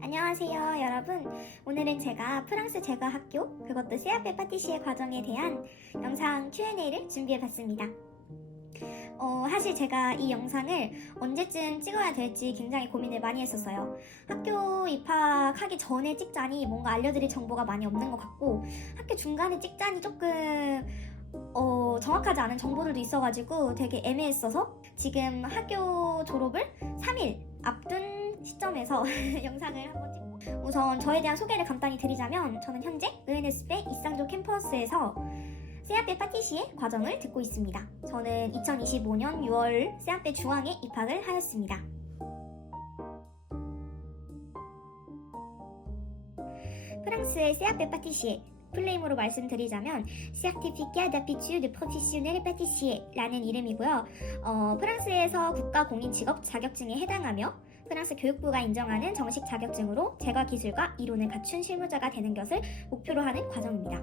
안녕하세요 여러분. 오늘은 제가 프랑스 제과학교 그것도 CAP 파티시에 과정에 대한 영상 Q&A를 준비해봤습니다. 사실 제가 이 영상을 언제쯤 찍어야 될지 굉장히 고민을 많이 했었어요. 학교 입학하기 전에 찍자니 뭔가 알려드릴 정보가 많이 없는 것 같고, 학교 중간에 찍자니 조금 정확하지 않은 정보들도 있어가지고 되게 애매했어서 지금 학교 졸업을 3일 앞둔 시점에서 영상을 한번 찍고, 우선 저에 대한 소개를 간단히 드리자면 저는 현재 ENSP 이쌍조 캠퍼스에서 CAP 파티시에 과정을 듣고 있습니다. 저는 2025년 6월 CAP 중앙에 입학을 하였습니다. 프랑스의 CAP 파티시에 풀네임으로 말씀드리자면 Certificat d'aptitude professionnelle pâtissier라는 이름이고요. 프랑스에서 국가 공인 직업 자격증에 해당하며 프랑스 교육부가 인정하는 정식 자격증으로 제과 기술과 이론을 갖춘 실무자가 되는 것을 목표로 하는 과정입니다.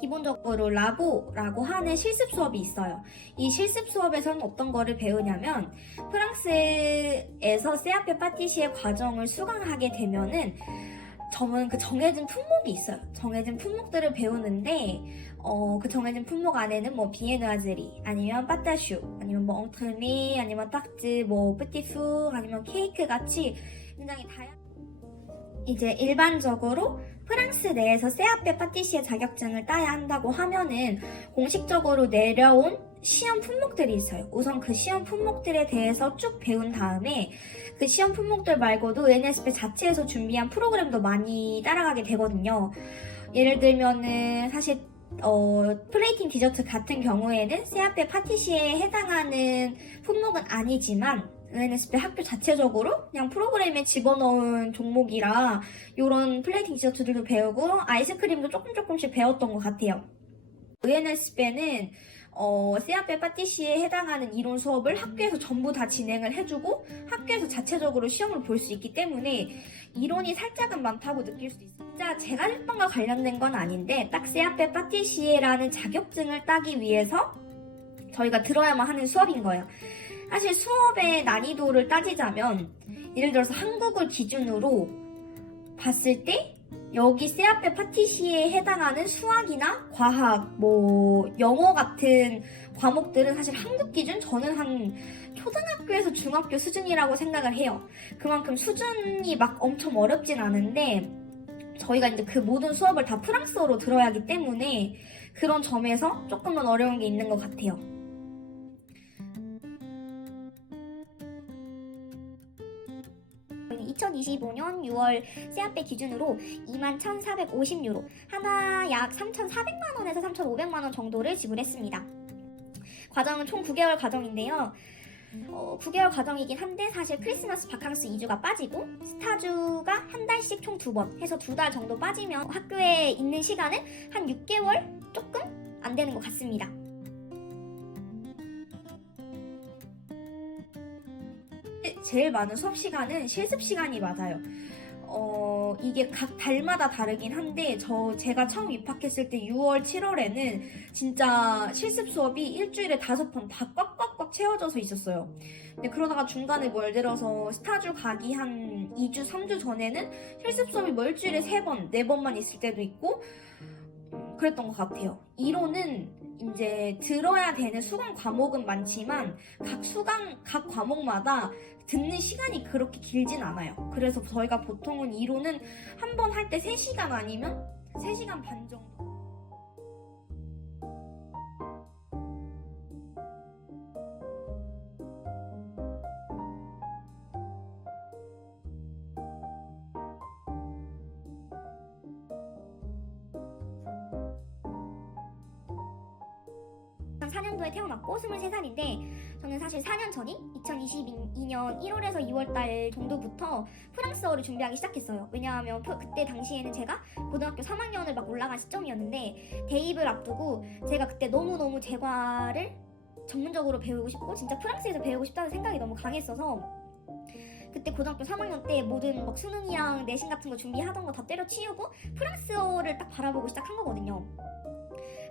기본적으로 라보라고 하는 실습 수업이 있어요. 이 실습 수업에서는 어떤 거를 배우냐면, 프랑스에서 CAP 파티시의 과정을 수강하게 되면은 그 정해진 품목이 있어요. 정해진 품목들을 배우는데, 그 정해진 품목 안에는 뭐 비에누아즈리, 아니면 빠따슈, 아니면 뭐 엉트미, 아니면 딱지, 뭐 뿌티푸, 아니면 케이크 같이 굉장히 이제 일반적으로 프랑스 내에서 CAP 파티시에 자격증을 따야 한다고 하면은 공식적으로 내려온 시험 품목들이 있어요. 우선 그 시험 품목들에 대해서 쭉 배운 다음에 그 시험 품목들 말고도 ENSP 자체에서 준비한 프로그램도 많이 따라가게 되거든요. 예를 들면은 사실 플레이팅 디저트 같은 경우에는 CAP 파티시에 해당하는 품목은 아니지만 ENSP 학교 자체적으로 그냥 프로그램에 집어넣은 종목이라 이런 플레이팅 디저트들도 배우고 아이스크림도 조금씩 배웠던 것 같아요. ENSP는 CAP 파티시에 해당하는 이론 수업을 학교에서 전부 다 진행을 해주고 학교에서 자체적으로 시험을 볼 수 있기 때문에 이론이 살짝은 많다고 느낄 수 있어요. 진짜 제가 했던 거 관련된 건 아닌데 딱 CAP 파티시에라는 자격증을 따기 위해서 저희가 들어야만 하는 수업인 거예요. 사실 수업의 난이도를 따지자면 예를 들어서 한국을 기준으로 봤을 때 여기 CAP 파티시에 해당하는 수학이나 과학, 뭐 영어 같은 과목들은 사실 한국 기준 저는 한 초등학교에서 중학교 수준이라고 생각을 해요. 그만큼 수준이 막 엄청 어렵진 않은데 저희가 이제 그 모든 수업을 다 프랑스어로 들어야 하기 때문에 그런 점에서 조금은 어려운 게 있는 것 같아요. 2025년 6월 CAP 기준으로 21,450유로, 하나 약 3,400만원에서 3,500만원 정도를 지불했습니다. 과정은 총 9개월 과정인데요. 9개월 과정이긴 한데 사실 크리스마스 바캉스 2주가 빠지고 스타주가 한 달씩 총 2번 해서 2달 정도 빠지면 학교에 있는 시간은 한 6개월 조금 안 되는 것 같습니다. 제일 많은 수업 시간은 실습 시간이 맞아요. 이게 각 달마다 다르긴 한데 제가 처음 입학했을 때 6월, 7월에는 진짜 실습 수업이 일주일에 5번 다 꽉꽉꽉 채워져서 있었어요. 근데 그러다가 중간에 뭐 예를 들어서 스타주 가기 한 2주, 3주 전에는 실습 수업이 뭐 일주일에 3번, 4번만 있을 때도 있고 그랬던 것 같아요. 이론은 이제 들어야 되는 수강 과목은 많지만 각 과목마다 듣는 시간이 그렇게 길진 않아요. 그래서 저희가 보통은 이론은 한 번 할 때 3시간 아니면 3시간 반 정도. 전 4년도에 태어났고 23살인데 저는 사실 4년 전인 2022년 1월에서 2월달 정도부터 프랑스어를 준비하기 시작했어요. 왜냐하면 그때 당시에는 제가 고등학교 3학년을 막 올라간 시점이었는데 대입을 앞두고 제가 그때 너무너무 제과를 전문적으로 배우고 싶고 진짜 프랑스에서 배우고 싶다는 생각이 너무 강했어서 그때 고등학교 3학년 때 모든 막 수능이랑 내신 같은 거 준비하던 거 다 때려치우고 프랑스어를 딱 바라보고 시작한 거거든요.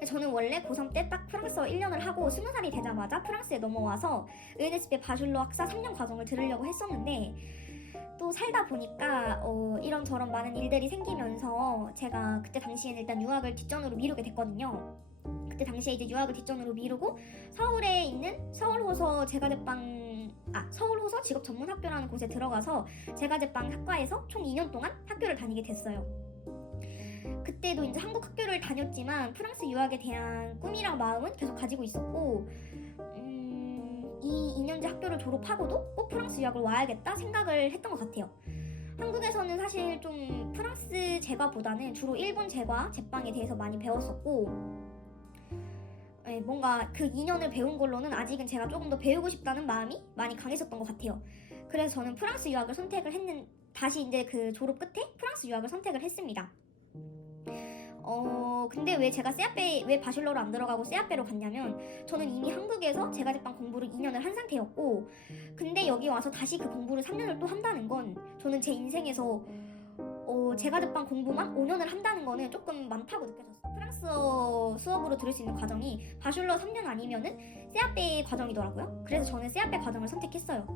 저는 원래 고3 때 딱 프랑스어 1년을 하고 20살이 되자마자 프랑스에 넘어와서 ENSP 바슐러 학사 3년 과정을 들으려고 했었는데 또 살다 보니까 이런저런 많은 일들이 생기면서 제가 그때 당시에는 일단 유학을 뒷전으로 미루게 됐거든요. 그때 당시에 이제 유학을 뒷전으로 미루고 서울에 있는 서울호서 직업전문학교라는 곳에 들어가서 제과제빵 학과에서 총 2년 동안 학교를 다니게 됐어요. 그때도 이제 한국 학교를 다녔지만 프랑스 유학에 대한 꿈이랑 마음은 계속 가지고 있었고 이 2년제 학교를 졸업하고도 꼭 프랑스 유학을 와야겠다 생각을 했던 것 같아요. 한국에서는 사실 좀 프랑스 제과보다는 주로 일본 제과, 제빵에 대해서 많이 배웠었고 뭔가 그 2년을 배운 걸로는 아직은 제가 조금 더 배우고 싶다는 마음이 많이 강했었던 것 같아요. 그래서 저는 프랑스 유학을 다시 이제 그 졸업 끝에 프랑스 유학을 선택을 했습니다. 근데 왜 제가 왜 바슐러로 안 들어가고 세아페로 갔냐면 저는 이미 한국에서 제과제빵 공부를 2년을 한 상태였고 근데 여기 와서 다시 그 공부를 3년을 또 한다는 건 저는 제 인생에서 제과제빵 공부만 5년을 한다는 거는 조금 많다고 느껴졌어요. 프랑스어 수업으로 들을 수 있는 과정이 바슐러 3년 아니면은 세아페 과정이더라고요. 그래서 저는 세아페 과정을 선택했어요.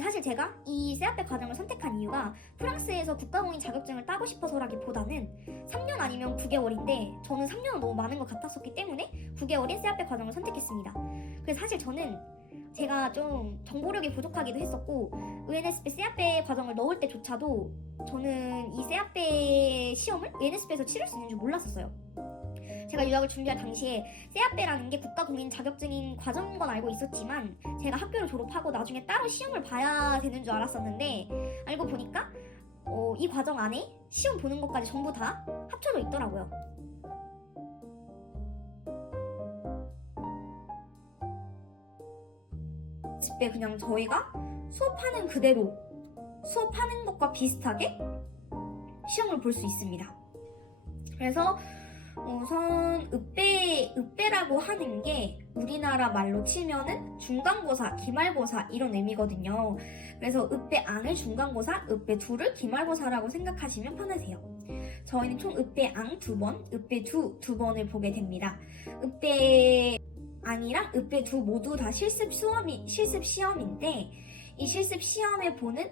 사실 제가 이 세아페 과정을 선택한 이유가 프랑스에서 국가공인 자격증을 따고 싶어서라기보다는 3년 아니면 9개월인데 저는 3년은 너무 많은 것 같았었기 때문에 9개월인 세아페 과정을 선택했습니다. 그래서 사실 저는 제가 좀 정보력이 부족하기도 했었고 ENSP 세아페 과정을 넣을 때조차도 저는 이 세아페 시험을 ENSP에서 치를 수 있는 줄 몰랐었어요. 제가 유학을 준비할 당시에 세아페라는 게 국가공인 자격증인 과정인 건 알고 있었지만 제가 학교를 졸업하고 나중에 따로 시험을 봐야 되는 줄 알았었는데 알고 보니까 이 과정 안에 시험 보는 것까지 전부 다 합쳐져 있더라고요. 집에 그냥 저희가 수업하는 그대로 수업하는 것과 비슷하게 시험을 볼 수 있습니다. 그래서 우선 읍배라고 하는 게 우리나라 말로 치면은 중간고사, 기말고사 이런 의미거든요. 그래서 읍배앙을 중간고사, 읍배두를 기말고사라고 생각하시면 편하세요. 저희는 총 읍배앙 2번, 읍배두 2번을 보게 됩니다. 읍배앙이랑 읍배두 모두 다 실습 시험인데 이 실습 시험에 보는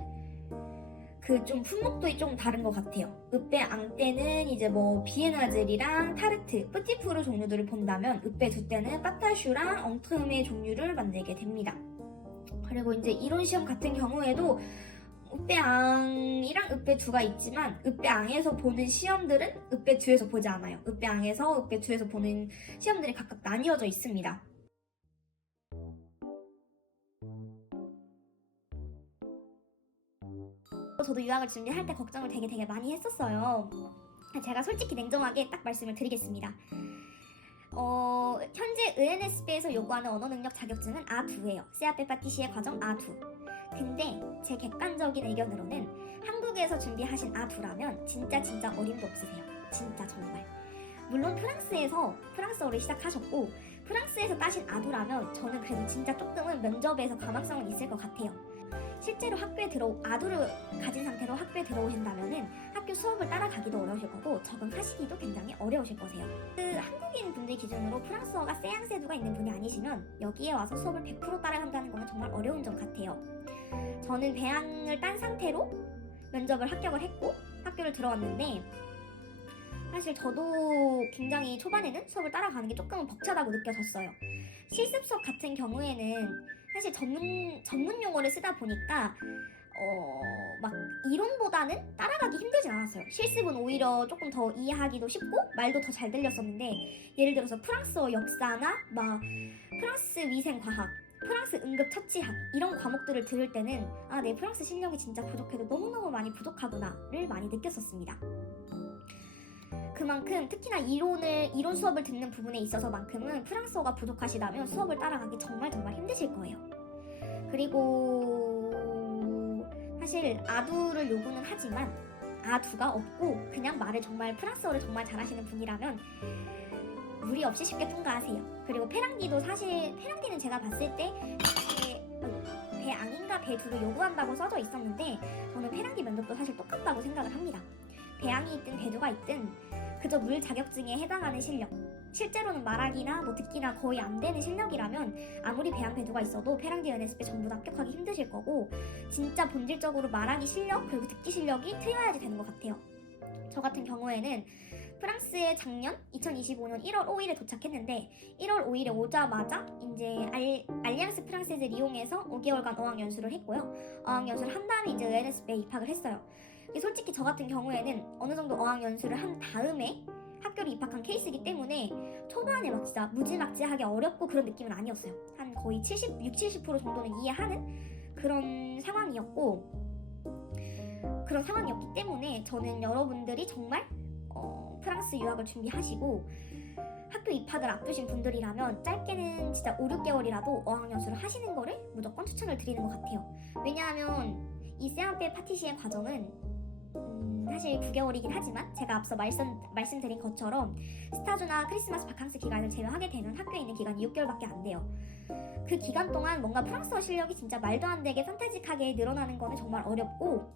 그 좀 품목도 좀 다른 것 같아요. 읍배앙 때는 이제 뭐 비에나즐이랑 타르트, 뿌티푸르 종류들을 본다면 읍배두 때는 빠타슈랑 엉트음의 종류를 만들게 됩니다. 그리고 이제 이론 시험 같은 경우에도 읍배앙이랑 읍배두가 있지만 읍배앙에서 보는 시험들은 읍배두에서 보지 않아요. 읍배앙에서 읍배두에서 보는 시험들이 각각 나뉘어져 있습니다. 저도 유학을 준비할 때 걱정을 되게 많이 했었어요. 제가 솔직히 냉정하게 딱 말씀을 드리겠습니다. 현재 ENSP에서 요구하는 언어 능력 자격증은 A2예요. 세아페 파티시에 과정 A2. 근데 제 객관적인 의견으로는 한국에서 준비하신 A2라면 진짜 어림도 없으세요. 진짜 정말. 물론 프랑스에서 프랑스어를 시작하셨고 프랑스에서 따신 A2라면 저는 그래도 진짜 조금은 면접에서 가망성은 있을 것 같아요. 실제로 아두를 가진 상태로 학교에 들어오신다면은 학교 수업을 따라가기도 어려우실 거고 적응하시기도 굉장히 어려우실 거세요. 한국인 분들 기준으로 프랑스어가 세앙세두가 있는 분이 아니시면 여기에 와서 수업을 100% 따라간다는 거는 정말 어려운 점 같아요. 저는 배앙을 딴 상태로 면접을 합격을 했고 학교를 들어왔는데 사실 저도 굉장히 초반에는 수업을 따라가는 게 조금은 벅차다고 느껴졌어요. 실습 수업 같은 경우에는 사실 전문 용어를 쓰다 보니까 막 이론보다는 따라가기 힘들진 않았어요. 실습은 오히려 조금 더 이해하기도 쉽고 말도 더 잘 들렸었는데 예를 들어서 프랑스어 역사나 막 프랑스 위생과학, 프랑스 응급처치학 이런 과목들을 들을 때는 내 프랑스 실력이 진짜 부족해도 너무너무 많이 부족하구나를 많이 느꼈었습니다. 그만큼 특히나 이론 수업을 듣는 부분에 있어서만큼은 프랑스어가 부족하시다면 수업을 따라가기 정말 힘드실 거예요. 그리고 사실 아두를 요구는 하지만 아두가 없고 그냥 정말 프랑스어를 정말 잘하시는 분이라면 무리 없이 쉽게 통과하세요. 그리고 페랑디도 사실 페랑디는 제가 봤을 때 배앙인가 배두를 요구한다고 써져 있었는데 저는 페랑디 면접도 사실 똑같다고 생각을 합니다. 배양이 있든 배두가 있든 그저 물 자격증에 해당하는 실력, 실제로는 말하기나 뭐 듣기나 거의 안 되는 실력이라면 아무리 배양 배두가 있어도 페랑디 NSP 전부 다 합격하기 힘드실 거고, 진짜 본질적으로 말하기 실력 그리고 듣기 실력이 트여야지 되는 것 같아요. 저 같은 경우에는 프랑스에 작년 2025년 1월 5일에 도착했는데 1월 5일에 오자마자 이제 알리앙스 프랑세즈 리옹에서 5개월간 어학연수를 했고요. 어학연수를 한 다음에 이제 ENSP에 입학을 했어요. 솔직히 저 같은 경우에는 어느 정도 어학연수를 한 다음에 학교를 입학한 케이스이기 때문에 초반에 막 진짜 무지막지하게 어렵고 그런 느낌은 아니었어요. 한 거의 70% 정도는 이해하는 그런 상황이었고, 그런 상황이었기 때문에 저는 여러분들이 정말 프랑스 유학을 준비하시고 학교 입학을 앞두신 분들이라면 짧게는 진짜 5, 6개월이라도 어학연수를 하시는 거를 무조건 추천을 드리는 것 같아요. 왜냐하면 이 세안페 파티시에 과정은 사실 9개월이긴 하지만 제가 앞서 말씀드린 것처럼 스타주나 크리스마스 바캉스 기간을 제외하게 되면 학교에 있는 기간이 6개월밖에 안 돼요. 그 기간 동안 뭔가 프랑스어 실력이 진짜 말도 안 되게 판타지하게 늘어나는 거는 정말 어렵고,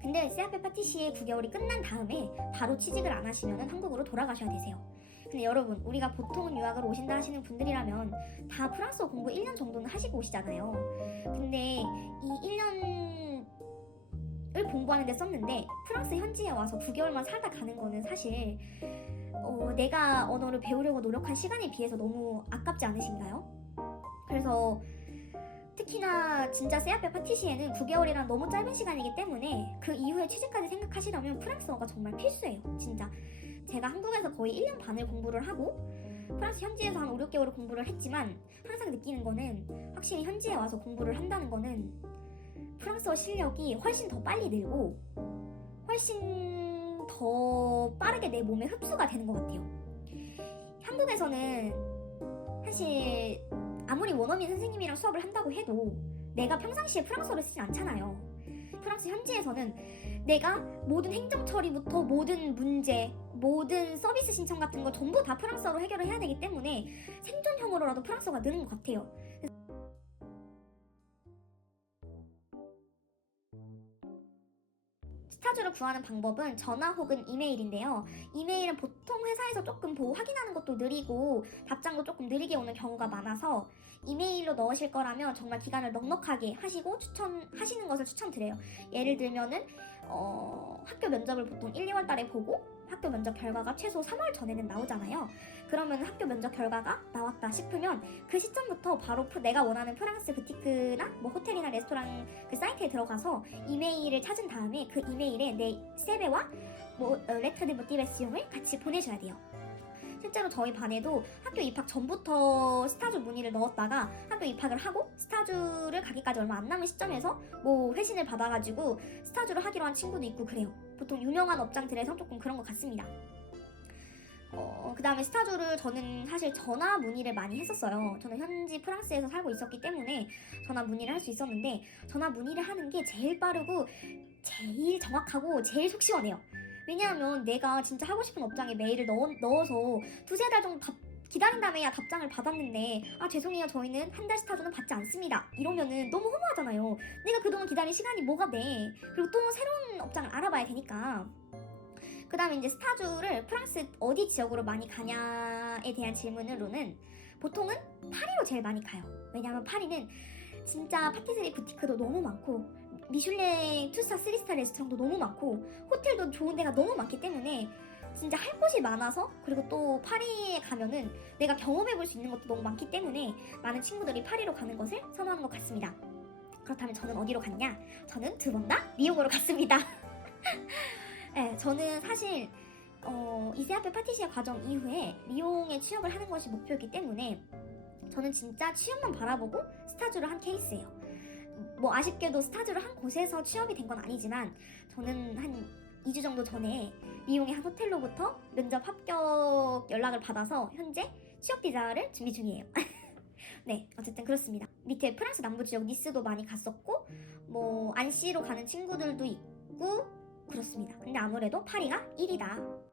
근데 세아페 파티시에 9개월이 끝난 다음에 바로 취직을 안 하시면 한국으로 돌아가셔야 되세요. 근데 여러분, 우리가 보통은 유학을 오신다 하시는 분들이라면 다 프랑스어 공부 1년 정도는 하시고 오시잖아요. 근데 이 1년을 공부하는 데 썼는데 프랑스 현지에 와서 9개월만 살다 가는 거는 사실 내가 언어를 배우려고 노력한 시간에 비해서 너무 아깝지 않으신가요? 그래서 특히나 진짜 세아페 파티시에는 9개월이란 너무 짧은 시간이기 때문에 그 이후에 취직까지 생각하시려면 프랑스어가 정말 필수예요. 진짜 제가 한국에서 거의 1년 반을 공부를 하고 프랑스 현지에서 한 5, 6개월을 공부를 했지만 항상 느끼는 거는 확실히 현지에 와서 공부를 한다는 거는 프랑스어 실력이 훨씬 더 빨리 늘고 훨씬 더 빠르게 내 몸에 흡수가 되는 것 같아요. 한국에서는 사실 아무리 원어민 선생님이랑 수업을 한다고 해도 내가 평상시에 프랑스어를 쓰진 않잖아요. 프랑스 현지에서는 내가 모든 행정 처리부터 모든 문제, 모든 서비스 신청 같은 거 전부 다 프랑스어로 해결을 해야 되기 때문에 생존형으로라도 프랑스어가 느는 것 같아요. 스타주를 구하는 방법은 전화 혹은 이메일인데요. 이메일은 보통 회사에서 조금 확인하는 것도 느리고 답장도 조금 느리게 오는 경우가 많아서 이메일로 넣으실 거라면 정말 기간을 넉넉하게 하시고 추천하시는 것을 추천드려요. 예를 들면은 학교 면접을 보통 1, 2월 달에 보고 학교 면접 결과가 최소 3월 전에는 나오잖아요. 그러면 학교 면접 결과가 나왔다 싶으면 그 시점부터 바로 내가 원하는 프랑스 부티크나 뭐 호텔이나 레스토랑 그 사이트에 들어가서 이메일을 찾은 다음에 그 이메일에 내 세베와 뭐 레터 드 모티베이션을 같이 보내셔야 돼요. 실제로 저희 반에도 학교 입학 전부터 스타주 문의를 넣었다가 학교 입학을 하고 스타주를 가기까지 얼마 안 남은 시점에서 뭐 회신을 받아가지고 스타주를 하기로 한 친구도 있고 그래요. 보통 유명한 업장들에서 조금 그런 것 같습니다. 그 다음에 스타주를 저는 사실 전화 문의를 많이 했었어요. 저는 현지 프랑스에서 살고 있었기 때문에 전화 문의를 할 수 있었는데 전화 문의를 하는 게 제일 빠르고 제일 정확하고 제일 속 시원해요. 왜냐하면 내가 진짜 하고 싶은 업장에 메일을 넣어서 2-3달 정도 기다린 다음에야 답장을 받았는데 죄송해요, 저희는 한 달 스타주는 받지 않습니다 이러면은 너무 허무하잖아요. 내가 그동안 기다린 시간이 뭐가 돼. 그리고 또 새로운 업장을 알아봐야 되니까. 그 다음에 이제 스타주를 프랑스 어디 지역으로 많이 가냐에 대한 질문으로는 보통은 파리로 제일 많이 가요. 왜냐하면 파리는 진짜 파티스리 부티크도 너무 많고 미슐랭 2스타, 3스타 레스토랑도 너무 많고 호텔도 좋은 데가 너무 많기 때문에 진짜 할 곳이 많아서, 그리고 또 파리에 가면은 내가 경험해볼 수 있는 것도 너무 많기 때문에 많은 친구들이 파리로 가는 것을 선호하는 것 같습니다. 그렇다면 저는 어디로 갔냐? 저는 2번 다 리옹으로 갔습니다. 네, 저는 사실 이세아페 파티시에 과정 이후에 리옹에 취업을 하는 것이 목표이기 때문에 저는 진짜 취업만 바라보고 스타주를 한 케이스예요. 뭐 아쉽게도 스타주를 한 곳에서 취업이 된 건 아니지만 저는 한 2주 정도 전에 리옹의 한 호텔로부터 면접 합격 연락을 받아서 현재 취업 비자를 준비 중이에요. 네, 어쨌든 그렇습니다. 밑에 프랑스 남부 지역 니스도 많이 갔었고 뭐 안시로 가는 친구들도 있고 그렇습니다. 근데 아무래도 파리가 1위다.